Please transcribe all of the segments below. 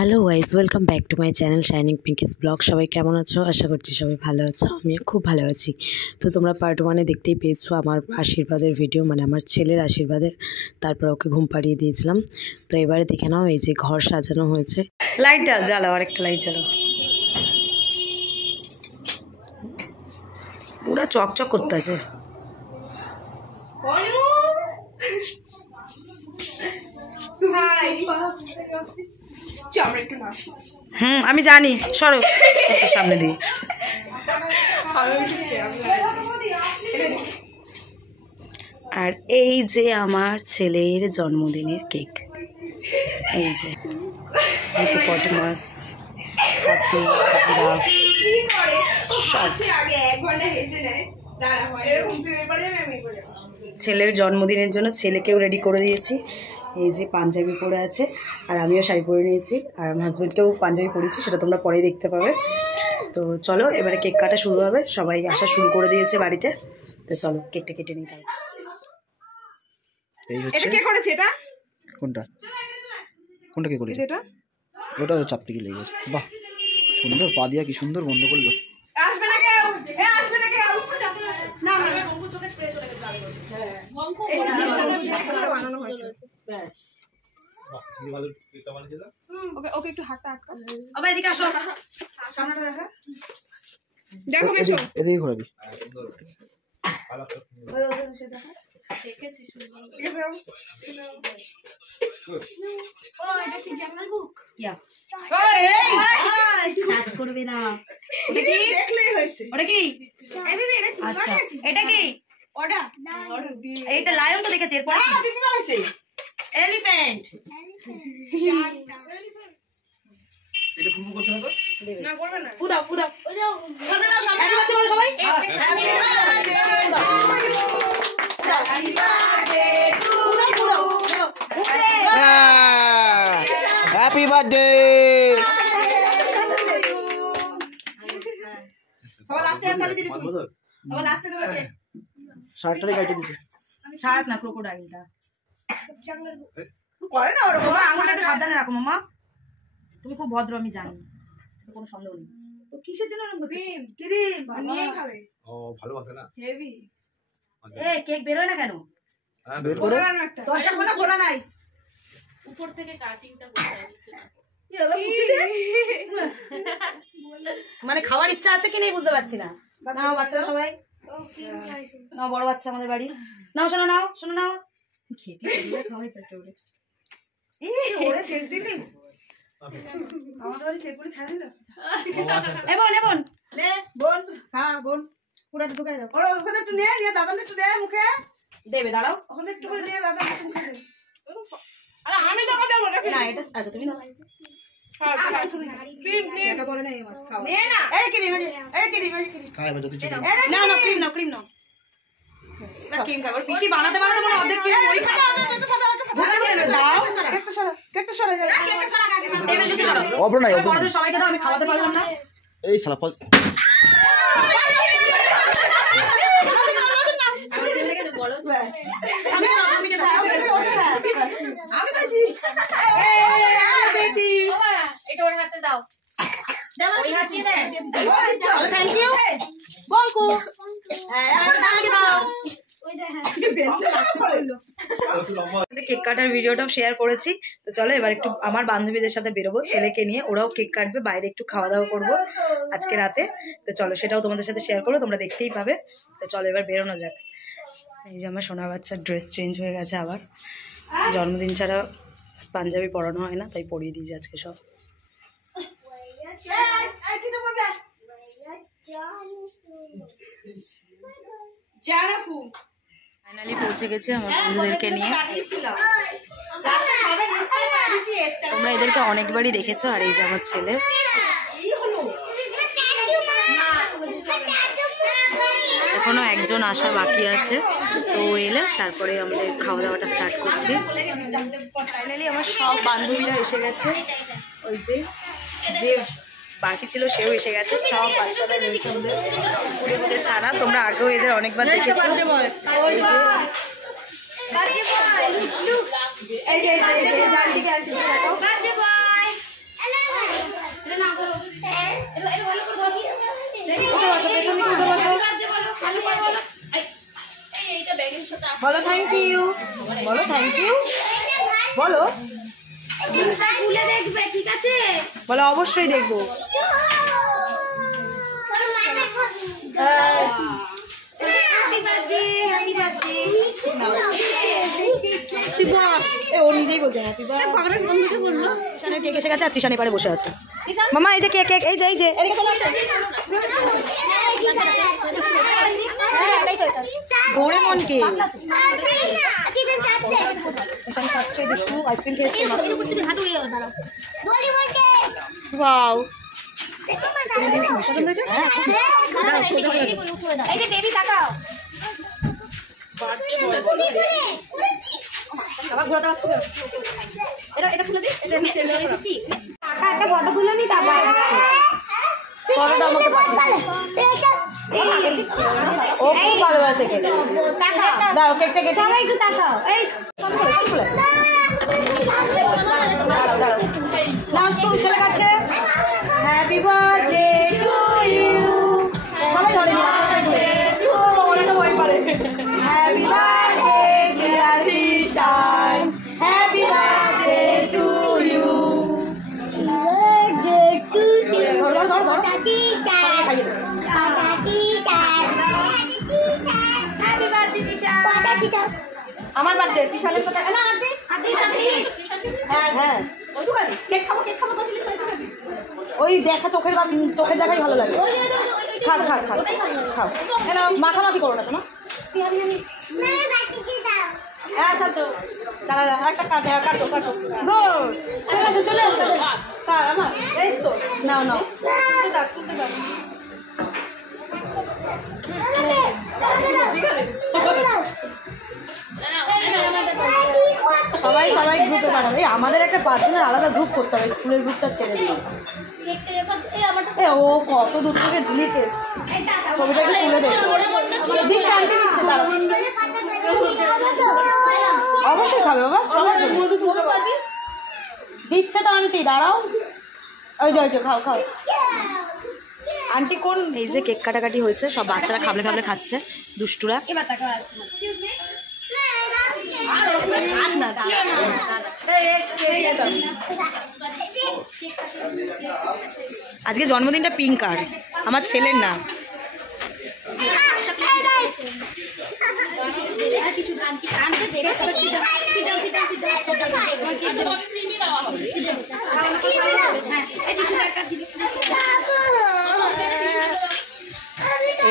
Hello guys, welcome back to my channel shining Pinki's blog. সবাই কেমন আছো? আশা করছি সবাই ভালো আছো। আমিও খুব ভালো আছি। তো তোমরা পার্ট 1-এ দেখতেই পেয়েছো আমার আশীর্বাদের ভিডিও, মানে আমার ছেলের আশীর্বাদের। তারপর ওকে ঘুম পাড়িয়ে দিয়েছিলাম। তো এবারে দেখে নাও, এই যে ঘর সাজানো হয়েছে। লাইটটা জ্বালাও, আরেকটা লাইট জ্বালাও। পুরা চকচক করতেছে। আমি জানি, সরো সামনে দিয়ে। আর এই যে আমার ছেলের জন্মদিনের কেক, এই যে হিপোপটেমাস, হাতি, জিরাফ, ছেলের জন্মদিনের জন্য ছেলেকেও রেডি করে দিয়েছি। এই যে পাঞ্জাবি পরে আছে, আর আমিও শাড়ি পরে নিয়েছি, আর আমার হাজব্যান্ডকেও পাঞ্জাবি পরেছি, সেটা তোমরা পরেই দেখতে পাবে। তো চলো এবারে কেক কাটা শুরু হবে। সবাই আসা শুরু করে দিয়েছে বাড়িতে। তো চলো কেকটা কেটে নিই। তাহলে এই হচ্ছে, এটা কে করেছে? এটা কোনটা কোনটা কে করেছে? এটা ওটা চাপতে গিয়ে লেগে গেছে। বাহ, সুন্দর পা দিয়া, কি সুন্দর বন্ধ করলো। আসবে না কেউ, এ আসবে না কেউ। না না, বঙ্কু চোখে স্প্রে চলে গেছে। হ্যাঁ বঙ্কু বানানো হয়েছে। ব্যাস বাহ, কি ভালো কেকটা বানিয়েছে না। ওকে ওকে একটু হাতটা আটকা। আবে এদিকে আসো, সামনেটা দেখা। দেখো মেশো, এদিকে ঘোরাবি। ভালো তো ওই ওই সে দেখা দেখেছি সুন্দর। ঠিক আছে ও এটা কি জঙ্গল বুক? ইয়া এই কাজ করবে না। ওটা কি দেখলেই হইছে? ওটা কি এবিবি? এটা কি? আচ্ছা এটা কি? ওটা এইটা লায়ন তো দেখেছি। এরপর বিপি বানাইছে এলিফ্যান্ট। এটা ফুফু করছ না তো? না করবে না। ফুদাও ফুদাও ফুদাও। সামনে নাও, সামনে হাতে বল সবাই। Happy birthday happy birthday to you. Happy birthday. বাবা লাস্টে আর তালি দিলি তুই। বাবা লাস্টে দেবে কে? শার্টটারে কাটে দিছে। শার্ট না, ক্রোকোডাইলটা করে না। ওর বাবা আঙুলটা একটু সাবধানে রাখো মামা। তুমি খুব ভদ্র, আমি জানি, কোনো সন্দেহ নেই। তো কিসের জন্য এরকম করছিস? ক্রিম নিয়ে খাবে। ও ভালোবাসে না হেভি। এ কেক বের হয় না কেন? হ্যাঁ বের করো। দরজা খোলা নাই। উপর থেকে কাটিংটা করতে দিচ্ছে না। মানে খাওয়ার ইচ্ছা আছে কি নেই বুঝতে পারছি না। নাও বাচ্চারা সবাই নাও, বড় বাচ্চা আমাদের বাড়ি। নাও শোনো, নাও শোনো, নাও খেতে খাওয়াইতেছে ওরে। ওরে কেক দিলি আমাদের বাড়ি কেকগুলি খাই না। এমন এমন নে বোন, হ্যাঁ বোন পুরাটা ঢুকাই দাও। ওরা ওখানে একটু নিয়ে নিয়ে দাদা একটু দে মুখে দেবে। দাঁড়াও, ওখানে একটু করে নিয়ে দাদা মুখে দে। আরে আমি তোকে দেব না। এটা আচ্ছা তুমি নাও। ক্রিম ক্রিম দেখা পড়ে না এই মার খাও। নে না, এই ক্রিম এই ক্রিম খায় বাজে তুই। না না ক্রিম নাও, ক্রিম নাও। না ক্রিম খাবার পিসি বানাতে বানাতে মনে অর্ধেক ক্রিম ওই খায়। দাও কেকটা সরা যাবে। কেকটা সরা আগে সরা। এই শুধু সরা। অবর নাই, বড়দের সবাইকে দাও, আমি খাওয়াতে পারলাম না। এই শালা ফল। আমি পাইছি। আমি পেয়েছি। এটা ওর হাতে দাও। ওই হাত দিয়ে দে। Thank you Bonku. হ্যাঁ এখন আমাকে দাও। কেক কাটার ভিডিওটাও শেয়ার করেছি। তো চলো এবার একটু আমার বান্ধবীদের সাথে বেরোবো ছেলেকে নিয়ে। ওরাও কেক কাটবে, বাইরে একটু খাওয়া দাওয়া করবো আজকে রাতে। তো চলো সেটাও তোমাদের সাথে শেয়ার করবো, তোমরা দেখতেই পাবে। তো চলো এবার বেরোনো যাক। এই যে আমার সোনা বাচ্চার ড্রেস চেঞ্জ হয়ে গেছে আবার। জন্মদিন ছাড়া পাঞ্জাবি পরানো হয় না, তাই পরিয়ে দিয়েছি আজকে সব। ফাইনালি পৌঁছে গেছি আমার বন্ধুদেরকে নিয়ে। তোমরা এদেরকে অনেকবারই দেখেছো। আর এই যে আমার ছেলে, এখনো একজন আসা বাকি আছে। তো এলে তারপরে আমাদের খাওয়া দাওয়াটা স্টার্ট করছি। ফাইনালি আমার সব বান্ধবীরা এসে গেছে। ওই যে যে বাকি ছিল সেও এসে গেছে। সব বাচ্চারা রয়েছে আমাদের পুরে পুরে ছাড়া। তোমরা আগেও এদের অনেকবার দেখেছো। এই যে জানটিকে বলো থ্যাংক ইউ, বলো থ্যাংক ইউ, বলো দেখবে, ঠিক আছে? বলো অবশ্যই দেখবো। ও নিজেই বলছে হ্যাপি বার্থডে। কেক এসে গেছে আর তৃষান এপারে বসে আছে। মামা এই যে কেক, কেক এই যে, এই যে ডোরেমন কেক। তৃষান খাচ্ছে, দুষ্টু আইসক্রিম খেয়েছে। ওয়াও পছন্দ হয়েছে? এই যে বেবি তাকাও। আবার ঘোরাতে পারছি না। এটা খুলে দিই। কাকা একটা ফটো তুলে নি, তারপর ফটোটা আমাকে পাঠিয়ে ও খুব ভালোবাসে কেক। দাঁড়াও কেকটা কেটে সবাই একটু তাকাও। এই নাচ তো চলে যাচ্ছে। Happy birthday to you. সবাই ধরে নি, বাচ্চাটাই ধরে। ওরা তো ভয় পারে। Happy birthday dear Trishan, happy birthday to you. ধরো ধরো ধরো, খাইয়ে দেবো। Happy birthday Trishan. আমার বার্থডে তৃষানের কথা না আদি। হ্যাঁ হ্যাঁ কেক খাবো, কেক খাবো। ওই দেখা চোখের দেখাই ভালো লাগে। খাও খাও খাও খাও, মাখামাখি করো না শোনো। হ্যাঁ তো দাঁড়া, একটা কাটো কাটো কাটো। গুড, চলে আসো কার আমার। এই তো নাও নাও, তুলতে দাও তুলতে দাও। সবাই সবাই গ্রুপে পাঠাবে। আমাদের একটা 5 জনের আলাদা গ্রুপ করতে হবে, স্কুলের গ্রুপটা ছেড়ে দিয়ে। ও কত দূর থেকে ঝিলিকে ছবিটা একটু তুলে দেবে। দিচ্ছে আনতে দিচ্ছে, দাঁড়াও। অবশ্যই খাবে বাবা, সবাই দিচ্ছে তো আন্টি, দাঁড়াও। ওই যে খাও খাও। আন্টি কোন? এই যে কেক কাটাকাটি হয়েছে, সব বাচ্চারা খাবলে খাবলে খাচ্ছে, দুষ্টুরা। এবার তাকাও আসছে। Excuse me. আজকে জন্মদিনটা পিঙ্কার, আমার ছেলের না।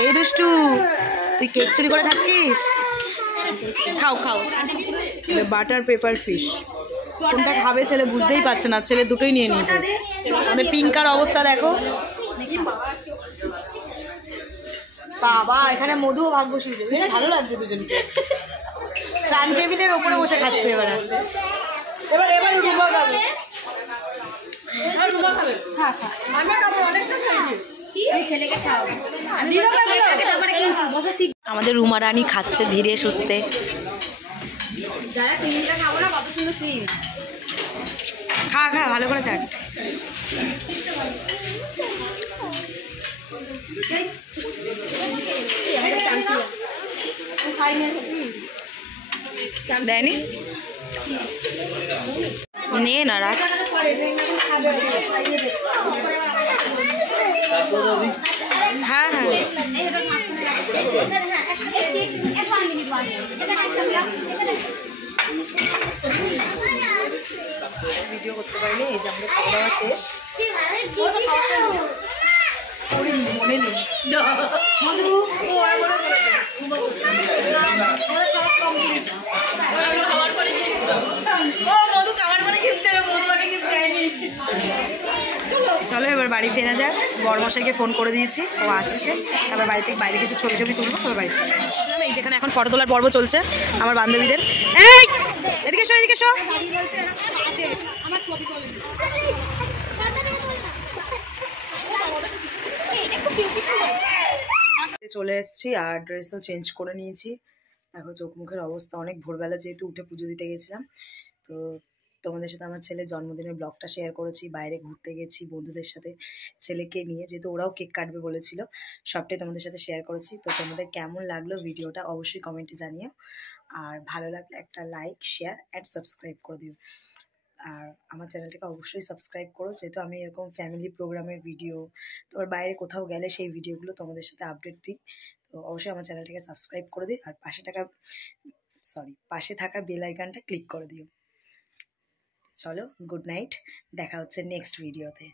এই দুষ্টু, তুই কেক চুরি করে খাচ্ছিস? খাও খাও। বাটার পেপার ফিশ কোনটা খাবে ছেলে বুঝতেই পারছে না, ছেলে দুটোই নিয়ে নিয়েছে। আমাদের পিঙ্কার অবস্থা দেখো। বাবা এখানে মধুও ভাগ বসিয়েছে, ভালো লাগছে দুজনকে। ট্রান টেবিলের ওপরে বসে খাচ্ছে। এবার রুমা খাবে। হ্যাঁ আমাদের রুমা রানী খাচ্ছে ধীরে সুস্থে। খা খা ভালো করে চাট। দেয়নি, নিয়ে না রাখ। হ্যাঁ হ্যাঁ ভিডিও করতে পারিনি। এই যে আমাদের খাওয়া দাওয়া শেষ। মনে নেই চলো এবার বাড়ি ফেরা যাক। বড়মশাইকে ফোন করে দিয়েছি, ও আসছে। তারপর বাড়ি থেকে বাইরে কিছু ছবি তুলবো, তারপর বাড়ি চলে যাবো। এই যেখানে এখন ফটো তোলার পর্ব চলছে আমার বান্ধবীদের। এই এদিকে এসো, এদিকে এসো। চলে এসেছি আর ড্রেসও চেঞ্জ করে নিয়েছি। দেখো চোখ মুখের অবস্থা অনেক ভোরবেলা, যেহেতু উঠে পুজো দিতে গেছিলাম। তো তোমাদের সাথে আমার ছেলের জন্মদিনের ব্লগটা শেয়ার করেছি, বাইরে ঘুরতে গেছি বন্ধুদের সাথে ছেলেকে নিয়ে, যেহেতু ওরাও কেক কাটবে বলেছিল, সবটাই তোমাদের সাথে শেয়ার করেছি। তো তোমাদের কেমন লাগলো ভিডিওটা অবশ্যই কমেন্টে জানিও, আর ভালো লাগলে একটা লাইক, শেয়ার অ্যান্ড সাবস্ক্রাইব করে দিও। আর আমার চ্যানেলটাকে অবশ্যই সাবস্ক্রাইব করো, যেহেতু আমি এরকম ফ্যামিলি প্রোগ্রামের ভিডিও, তোমার বাইরে কোথাও গেলে সেই ভিডিওগুলো তোমাদের সাথে আপডেট দিই। তো অবশ্যই আমার চ্যানেলটাকে সাবস্ক্রাইব করে দিই, আর পাশে থাকা বেল আইকনটা ক্লিক করে দিও। চলো, গুড নাইট, দেখা হচ্ছে নেক্সট ভিডিওতে।